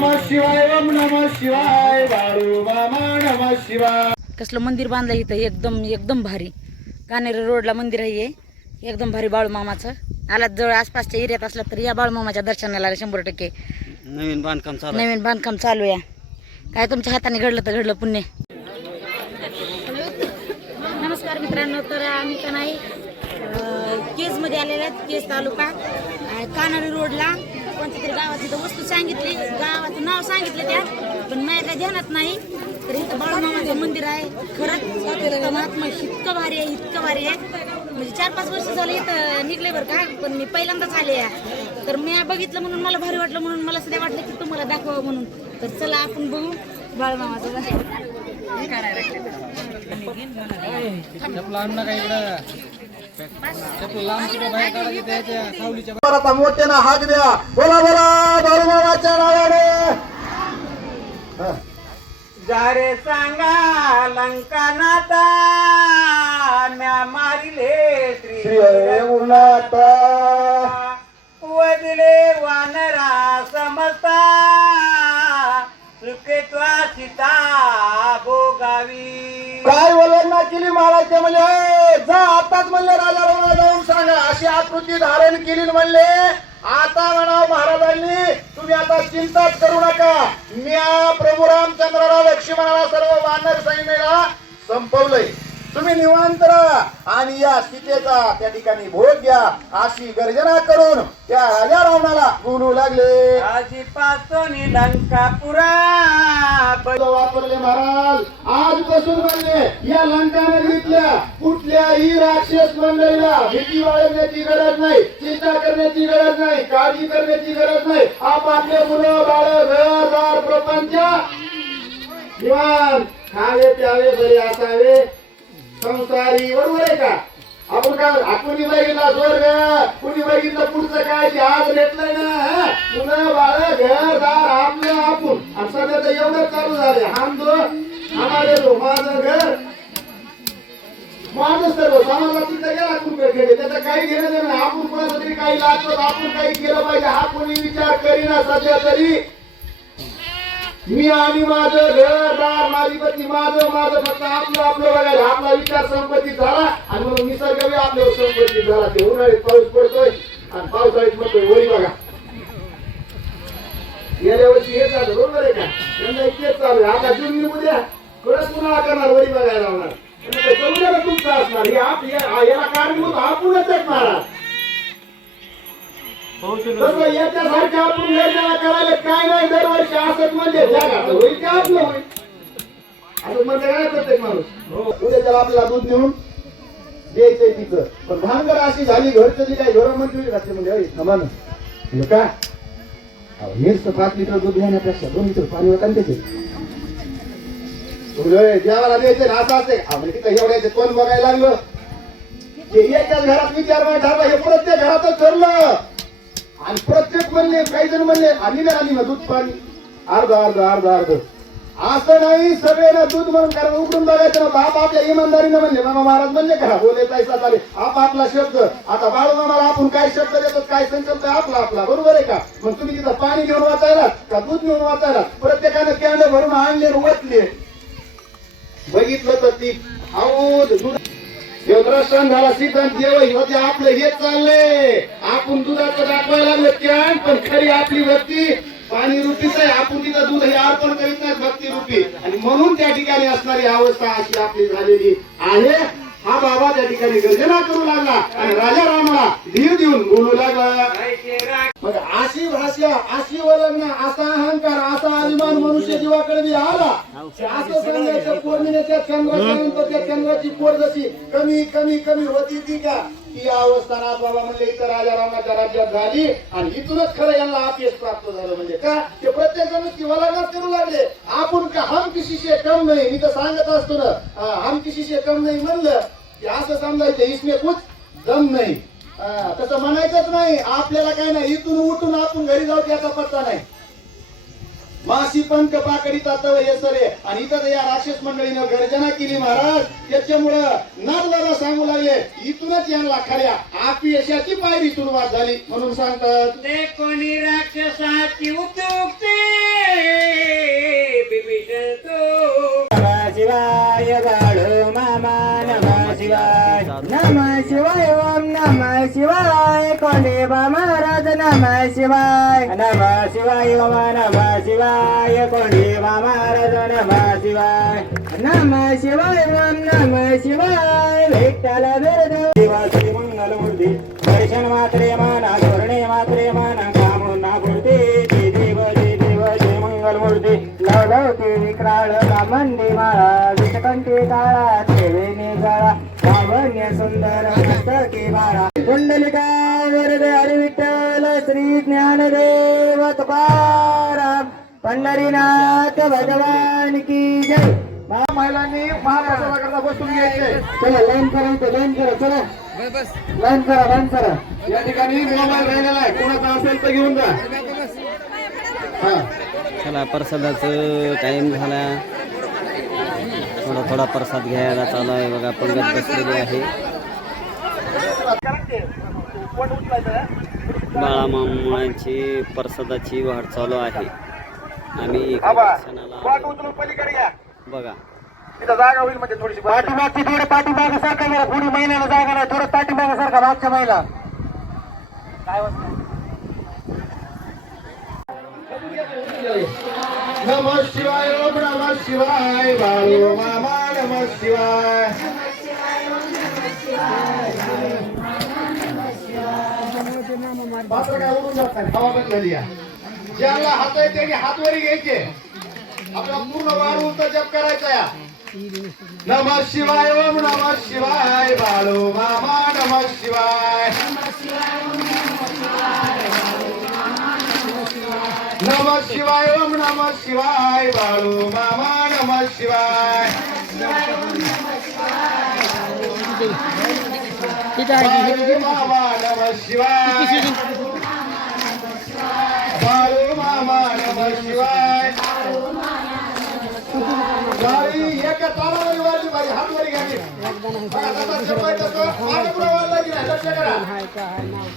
नमः शिवाय ओम नमः शिवाय बाळू मामा नमः शिवाय. कसलं मंदिर बांधलं इथं एकदम एकदम भारी. कानेरी रोडला मंदिर आहे. एकदम भारी बाळूमामाचं आलात जवळ आसपासच्या एरियात असला तर या बाळूमामाच्या दर्शनाला शंभर टक्के. नवीन बांधकाम चालू आहे. नवीन बांधकाम चालू आहे. काय तुमच्या हाताने घडलं तर घडलं पुण्य. नमस्कार मित्रांनो तर आम्ही का नाही केजमध्ये आलेले आहेत केज तालुका. कानारी रोडला कोणत्या तरी गावाची तर वस्तू सांगितली गावाचं नाव सांगितलं त्या पण माझ्या काय ध्यानात नाही. तर इथं बाळूमामाचं मंदिर आहे. खरंच महात्मा इतकं भारी आहे इतकं भारी आहे. म्हणजे चार पाच वर्ष झाले इथं निघले बरं का पण मी पहिल्यांदाच आले आहे. तर मी बघितलं म्हणून मला भारी वाटलं म्हणून मला सध्या वाटलं की तुम्हाला दाखवावं म्हणून. तर चला आपण बघू बाळूमामाचं आता मोठ्यानं हाक द्या. बोला बोला बाळू मामाच्या नावाने. हा. जारे सांगा लंकानाता म्या मारिले श्री श्री त्वा सीता भोगावी काय वलना केली महाराज ते म्हणले जा आताच म्हणले राजा राणा जाऊन सांगा. अशी आकृती धारण केली म्हणले. आता म्हणा महाराजांनी तुम्ही आता चिंताच करू नका. मी प्रभू रामचंद्राला लक्ष्मणाला सर्व वानर सैन्याला संपवलंय. तुम्ही निवांत राहा आणि या सीतेचा त्या ठिकाणी भोग घ्या अशी गर्जना करून त्या राजा रावणाला बोलू लागले. आजीपासून लंकापुरा शब्द वापरले महाराज. आजपासून म्हणले या लंका नगरीतल्या कुठल्याही राक्षस मंडळीला भीती बाळगण्याची गरज नाही चिंता करण्याची गरज नाही काळजी करण्याची गरज नाही. आपापले मुलं बाळ घरदार प्रपंच निवांत खावे प्यावे बरे असावे. संसारी बरोबर आहे का? आपण काय आपण बघितला स्वर्ग? कुणी बघितलं पुढचं काय? ते आज भेटलंय ना पुन्हा बाळ घरदार आपलं आपण. आणि सध्या तर एवढं चालू झाले हाम दो हमारे दो माझं घर. माझं सर्व समाजाला तिथं गेला कुठे त्याचं काही घेणं देणं नाही. आपण कोणाचं तरी काही लागतो आपण काही केलं पाहिजे. हा कोणी विचार करीना सध्या तरी. मी आणि माझं घरदार माझी पत्नी माझं माझं फक्त आपलं आपलं बघायला आपला विचार संपत्ती झाला आणि मग निसर्ग बी आपल्यावर संपत्ती झाला. ते उन्हाळ्यात पाऊस पडतोय आणि पावसाळ्यात म्हणतोय वरी बघा. गेल्या वर्षी हे झालं बरोबर आहे का? यंदा तेच चालू आहे. आता जून उद्या कडक पुन्हा करणार वरी बघायला लावणार. तुमचा असणार. हे आप याला कारणीभूत आपणच आहेत महाराज. तसं याच्यासारख्या आपण योजना करायला काय नाही दरवर्षी असत म्हणजे जगात होईल ते आपलं होईल असं म्हणजे काय प्रत्येक माणूस? हो. उद्या त्याला आपल्याला दूध नेऊन द्यायचंय तिचं पण भानगड अशी झाली घरचं जी काही घरं म्हणजे घातली म्हणजे "अय, थांबा ना. काय? अहो, हेच पाच लिटर दूध घेण्यापेक्षा दोन लिटर पाणी ना त्याचे जेवायला द्यायचं ना असं असते अहो, म्हणजे तिथं एवढ्याचे कोण बघायला लागलं. एकाच घरात विचार नाही ठरला हे प्रत्येक घरातच ठरलं. आणि प्रत्येक म्हणले काही जण म्हणले आणि ना आणि ना दूध पाणी. अर्ध अर्ध अर्ध अर्ध. असं नाही सगळ्यांना दूध म्हणून कारण उघडून बघायचं ना बाप आपल्या इमानदारीनं म्हणले मामा महाराज म्हणले का बोले पैसा चाले. आप आपला शब्द. आता बाळू मामाला आपण काय शब्द देतो काय संकल्प आपला आपला. बरोबर आहे का? मग तुम्ही तिथं पाणी घेऊन वाचायला का दूध घेऊन वाचायला प्रत्येकानं कॅन्ड भरून आणले आणि बघितलं तर ती औद दूध देवदर्शन झाला सिद्धांत देव होते आपलं हेच चाललंय. आपण दुधाचं दाखवायला लागलो कॅन पण खरी आपली भक्ती पाणी रुपीच आहे. आपण तिथं दूध हे अर्पण करीत नाही भक्ती रुपी. आणि म्हणून त्या ठिकाणी असणारी अवस्था अशी आपली झालेली आहे. हा बाबा त्या ठिकाणी गर्जना करू लागला आणि राजा रामाला धीर देऊन बोलू लागला. मग अशी भाषा अशी वलग्न असा अहंकार असा अभिमान मनुष्य जीवाकडे बी आला. असं सांगायचं पौर्णिमेच्या चंद्राच्या नंतर त्या चंद्राची पोर जशी कमी कमी कमी होती ती का? ती अवस्था ना बाबा म्हणले इतर राजा रामाच्या राज्यात झाली आणि इथूनच खरं यांना अपयश प्राप्त झालं म्हणजे का? ते प्रत्येक जण किंवा वलगत करू लागले. आपण का हम किसी कम नाही? मी तर सांगत असतो ना हम किसी कम नाही म्हणलं. की असं समजायचं इसमे कुछ दम नाही. तसं म्हणायचंच नाही. आपल्याला काय नाही इथून उठून आपण घरी जाऊ त्याचा पत्ता नाही. माशी पण कपा करीत हे सरे. आणि इथं या राक्षस मंडळीनं गर्जना केली महाराज. त्याच्यामुळं नाथदादा सांगू लागले इथूनच यांना खऱ्या अपयशाची पायरी सुरुवात झाली म्हणून सांगतात. ते कोणी राक्षसाची उतुक्ते शिवाय मामा नमा शिवाय. नमा शिवाय. उत्युक्ती कोंडीबा महाराज नम शिवाय. नम शिवाय ओम नम शिवाय कोंडीबा महाराज नम शिवाय. नम शिवाय ओम नम शिवाय. विठ्ठल बिरदेव शिवासी मंगलमूर्ती दर्शन मात्रे माना धोरणे मात्रे माना कामुना मूर्ती जय देव जय देव जय मंगलमूर्ती. लवलवती विक्राळ ब्राह्मणी माळा विषकंठी काळा ठेवेने गळा लावण्य सुंदर मस्तकी बाळा कुंडलिका वरद हरी विठ्ठल श्री ज्ञानदेव तुकाराम. पंढरीनाथ भगवान की जय. महिलांनी महाप्रसादाकरता बसून घ्यायचे. चला लाईन करा इथं लाईन करा चला. लाईन करा लाईन करा. या ठिकाणी मोबाईल राहिलेला आहे. कोणाचा असेल तर घेऊन जा. हा. चला प्रसादाचं टाइम झाला. थोडा थोडा प्रसाद घ्यायला चालू आहे. बघा पंगत बसलेली आहे. बाळामामाची प्रसादाची वाढ चालू आहे. आम्ही बघा. तिथं जागा होईल म्हणजे थोडीशी. पाठीमागची थोडं पाठीमाग सारखा जरा पुढे महिन्याला जागा नाही थोडं पाठीमाग सारखा मागच्या महिला. नम शिवाय ओम नम शिवाय बाळू मामा नम शिवाय. पात्र काय उडून जात नाही हवा झाली ज्याला हात आहे त्याने हात वरी घ्यायचे. आपला पूर्ण वार उलटा जप करायचा या. नम शिवाय ओम नम शिवाय बाळो मामा नम शिवाय. नम शिवाय ओम नम शिवाय बाळो मामा नम शिवाय. शिवाय बाळू मामा नम शिवाय बाई एका घ्यावी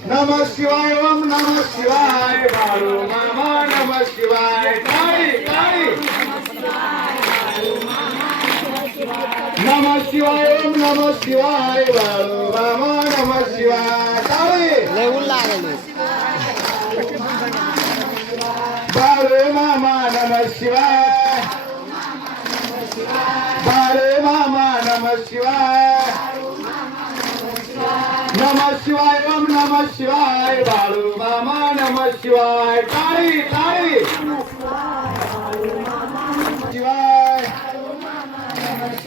नम शिवाय ओम नम शिवाय बाळू मामा नम शिवाय काळी काळी नम शिवाय ओम नम शिवाय बाळू मामा नम शिवाय काळी बाळू मामा नम शिवाय बाळू मामा नम शिवाय नम शिवाय ओम नम शिवाय बाळू मामा नम शिवाय टाळी टाळी शिवाय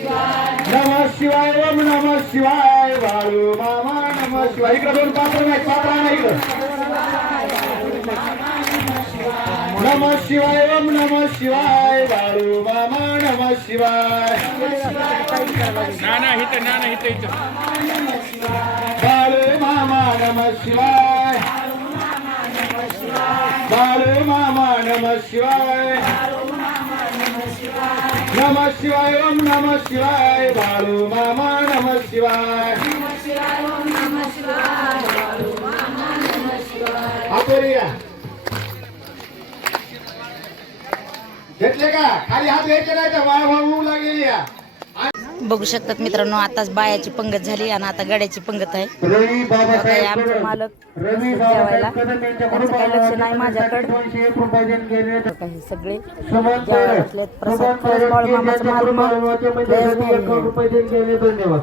नम शिवाय ओम नम शिवाय बाळू मामा नम शिवाय. इकडे दोन पात्र नाही पात्र नाही इकडं? नम शिवाय ओम नम शिवाय बाळू मामा नम शिवाय. बाळू मामा नम शिवाय. बाळू मामा नम शिवाय. नम शिवाय ओम नम शिवाय बाळू मामा नम शिवाय घेतले का? खाली हात घ्यायचे नाही तर वाळ वाळू लागलेली या. बघू शकतात मित्रांनो आताच बायाची पंगत झाली आणि आता गड्याची पंगत आहे. आमचे मालक जेवायला. त्यांचं काही लक्ष नाही माझ्याकडे. काही सगळे. प्रसाद धन्यवाद.